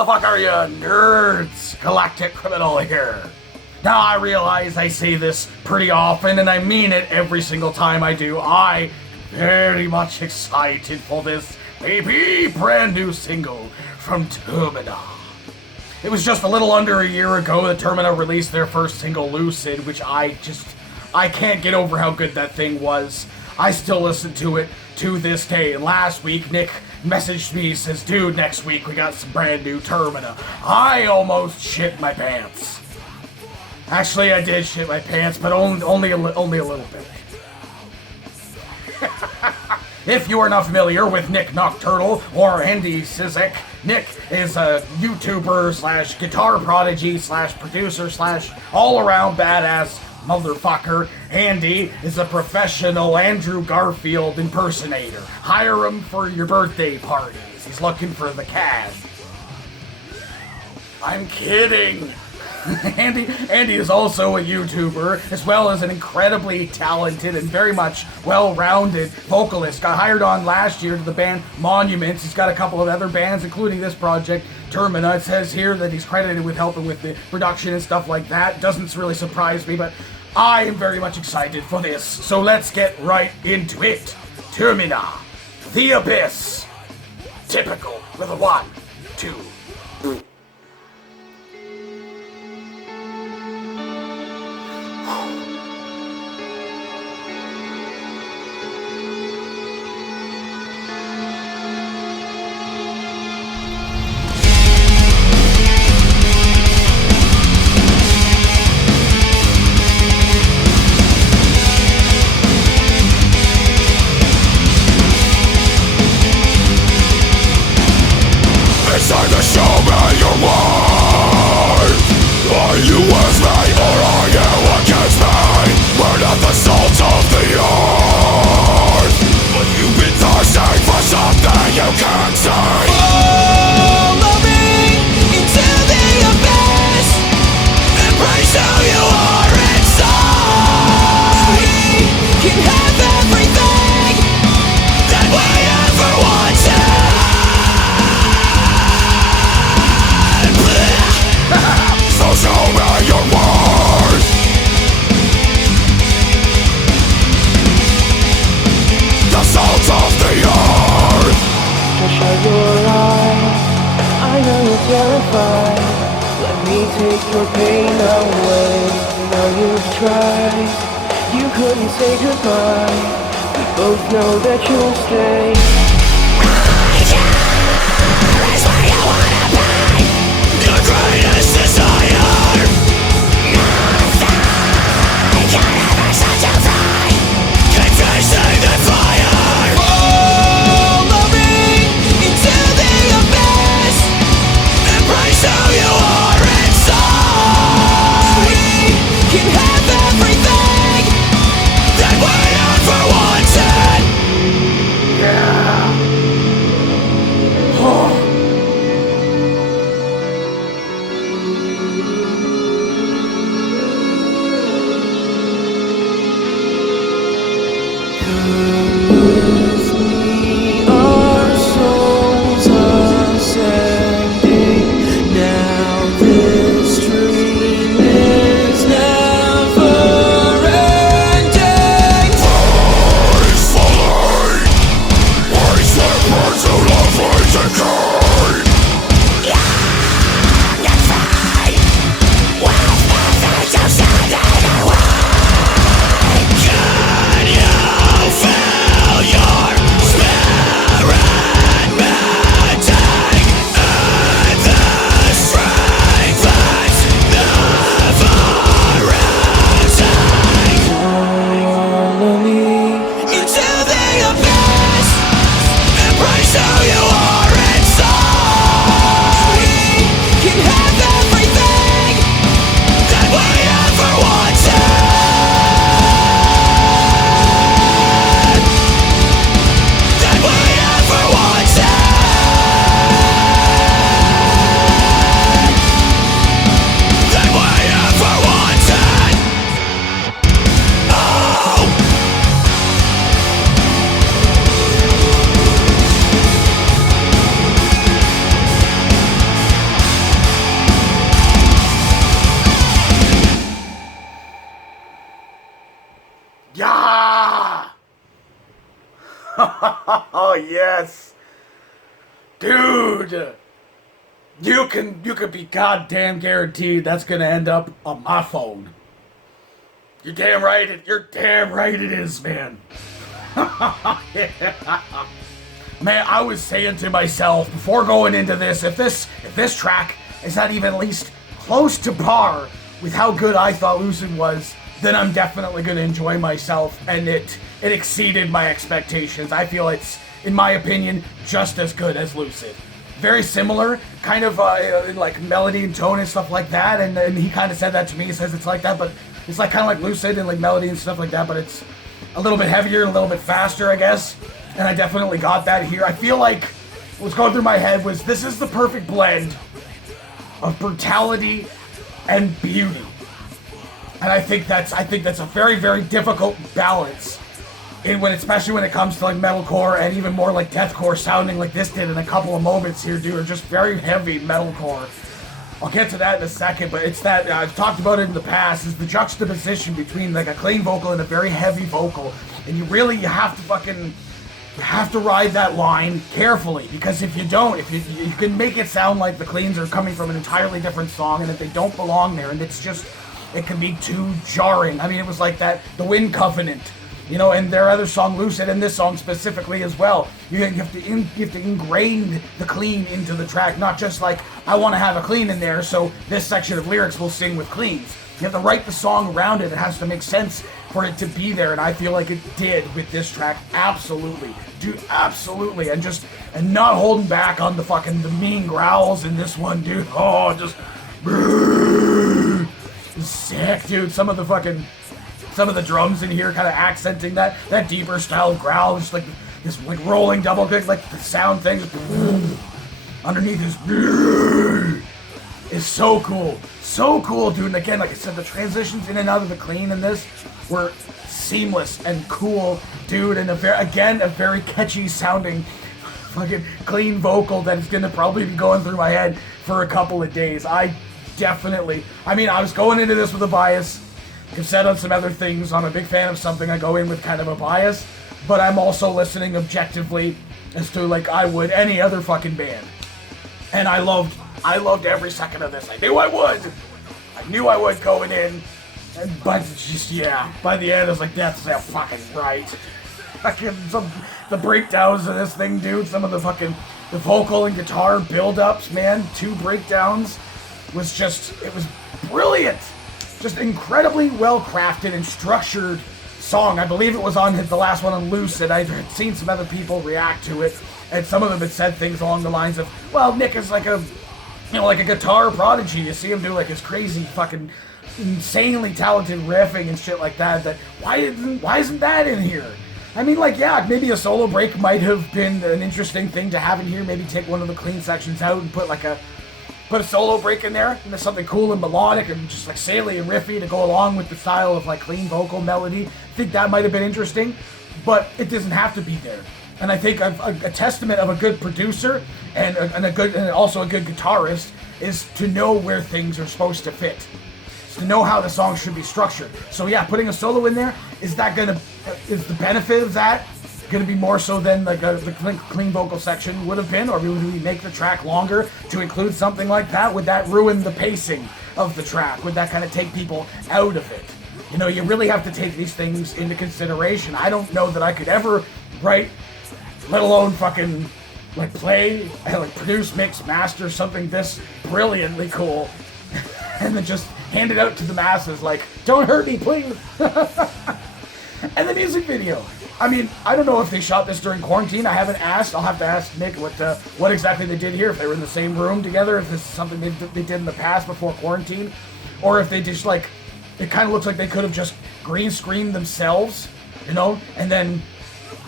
motherfucker, you nerds! Galactic Criminal here. Now, I realize I say this pretty often, and I mean it every single time I do. I very much excited for this baby brand new single from Termina. It was just a little under a year ago that Termina released their first single, Lucid, which I can't get over how good that thing was. I still listen to it to this day. And last week, Nick messaged me, says, dude, next week we got some brand new Termina. I almost shit my pants. Actually, I did shit my pants, but only a little bit. If you are not familiar with Nick Nocturnal or Andy Sizek, Nick is a YouTuber slash guitar prodigy slash producer slash all-around badass motherfucker. Andy is a professional Andrew Garfield impersonator. Hire him for your birthday parties. He's looking for the cash. I'm kidding. Andy is also a YouTuber, as well as an incredibly talented and very much well-rounded vocalist. Got hired on last year to the band Monuments. He's got a couple of other bands, including this project, Termina. It says here that he's credited with helping with the production and stuff like that. Doesn't really surprise me, but I am very much excited for this. So let's get right into it. Termina, The Abyss. Typical with a 1, 2, 3. It's time to show me your worth. Are you with me or are you against me? We're not the salt of the earth, but you've been thirsting for something you can't see. Follow me into the abyss. Embrace who you are inside. We can have everything that we ever wanted. So show me your worth. The salt of the earth. Just shut your eyes, I know you're terrified. Let me take your pain away. Now you've tried, you couldn't say goodbye. We both know that you'll stay. Is where you wanna be. Your greatest desire. Nothing can ever set you free. Keep chasing the fire. Follow me into the abyss. Embrace who you are inside. We can have everything that we ever wanted. Yeah. Yeah! Oh, yes. Dude! You can be goddamn guaranteed that's gonna end up on my phone. You're damn right it is, man. Yeah. Man, I was saying to myself before going into this, if this track is not even at least close to par with how good I thought Lucid was, then I'm definitely gonna enjoy myself, and it exceeded my expectations. I feel it's, in my opinion, just as good as Lucid. Very similar, kind of in like melody and tone and stuff like that, and he kind of said that to me. He says it's like that, but it's like kind of like Lucid and like melody and stuff like that, but it's a little bit heavier, a little bit faster, I guess. And I definitely got that here. I feel like what was going through my head was this is the perfect blend of brutality and beauty. And I think that's a very, very difficult balance especially when it comes to like metalcore and even more like deathcore sounding like this did in a couple of moments here, dude, are just very heavy metalcore. I'll get to that in a second, but it's that, I've talked about it in the past, is the juxtaposition between like a clean vocal and a very heavy vocal. And you have to ride that line carefully, because if you don't, you can make it sound like the cleans are coming from an entirely different song and that they don't belong there, and it can be too jarring. I mean, it was like that, The Wind Covenant, you know, and their other song Lucid, and this song specifically as well. You have to ingrain the clean into the track, not just like, I want to have a clean in there, so this section of lyrics will sing with cleans. You have to write the song around it. It has to make sense for it to be there, and I feel like it did with this track. Absolutely. Dude, absolutely. And not holding back on the mean growls in this one, dude. Oh, just sick, dude. Some of the drums in here kind of accenting that deeper style growl, just like this like rolling double kick, like the sound thing underneath is so cool. So cool, dude. And again, like I said, the transitions in and out of the clean in this were seamless and cool, dude. And a very catchy sounding fucking clean vocal that is gonna probably be going through my head for a couple of days. I was going into this with a bias. I've said on some other things, I'm a big fan of something, I go in with kind of a bias, but I'm also listening objectively as to like I would any other fucking band. And I loved every second of this. I knew I would going in. But just, yeah, by the end I was like, that's fucking right. Fucking the breakdowns of this thing, dude, some of the vocal and guitar build-ups, man, 2 breakdowns it was brilliant. Just incredibly well-crafted and structured song. I believe it was on the last one on Lucid. I've seen some other people react to it, and some of them had said things along the lines of, well, Nick is like a guitar prodigy. You see him do like his crazy fucking insanely talented riffing and shit like that. Why isn't that in here? I mean, like, yeah, maybe a solo break might have been an interesting thing to have in here. Maybe take one of the clean sections out and put a solo break in there, and there's something cool and melodic and just like saily and riffy to go along with the style of like clean vocal melody. I think that might have been interesting, but it doesn't have to be there. And I think a testament of a good producer and also a good guitarist is to know where things are supposed to fit. To know how the song should be structured. So yeah, putting a solo in there, is the benefit of that gonna be more so than like the clean vocal section would have been, or would we make the track longer to include something like that? Would that ruin the pacing of the track? Would that kind of take people out of it? You know, you really have to take these things into consideration. I don't know that I could ever write, let alone fucking like play, like produce, mix, master something this brilliantly cool, and then just hand it out to the masses like, don't hurt me, please. And the music video. I mean, I don't know if they shot this during quarantine. I haven't asked. I'll have to ask Nick what exactly they did here. If they were in the same room together, if this is something they did in the past before quarantine, or if they just like, it kind of looks like they could have just green screened themselves, you know, and then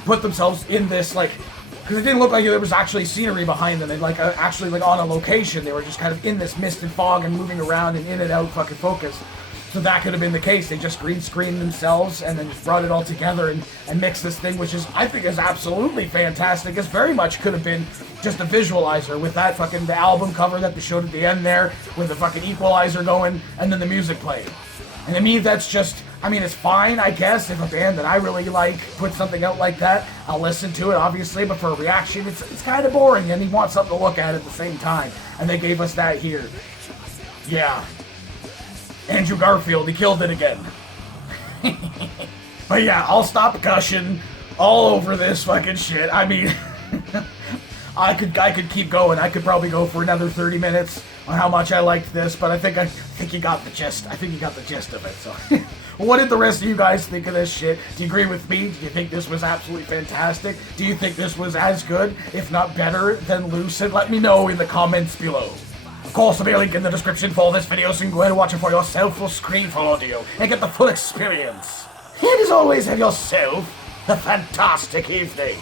put themselves in this like, because it didn't look like there was actually scenery behind them. They actually like on a location. They were just kind of in this mist and fog and moving around and in and out fucking focus. So that could have been the case. They just green screened themselves and then just brought it all together and mixed this thing, which I think is absolutely fantastic. It very much could have been just a visualizer with that fucking the album cover that they showed at the end there with the fucking equalizer going and then the music played. And to me, that's just I mean, it's fine, I guess, if a band that I really like puts something out like that. I'll listen to it, obviously, but for a reaction, it's kind of boring, and you want something to look at the same time. And they gave us that here. Yeah. Andrew Garfield, he killed it again. But yeah, I'll stop gushing all over this fucking shit. I mean, I could keep going. I could probably go for another 30 minutes on how much I liked this, but I think you got the gist. I think you got the gist of it. So, what did the rest of you guys think of this shit? Do you agree with me? Do you think this was absolutely fantastic? Do you think this was as good, if not better, than Lucid? Let me know in the comments below. Of course, there'll be a link in the description for this video, so you can go ahead and watch it for yourself or screen for audio and get the full experience. And as always, have yourself a fantastic evening.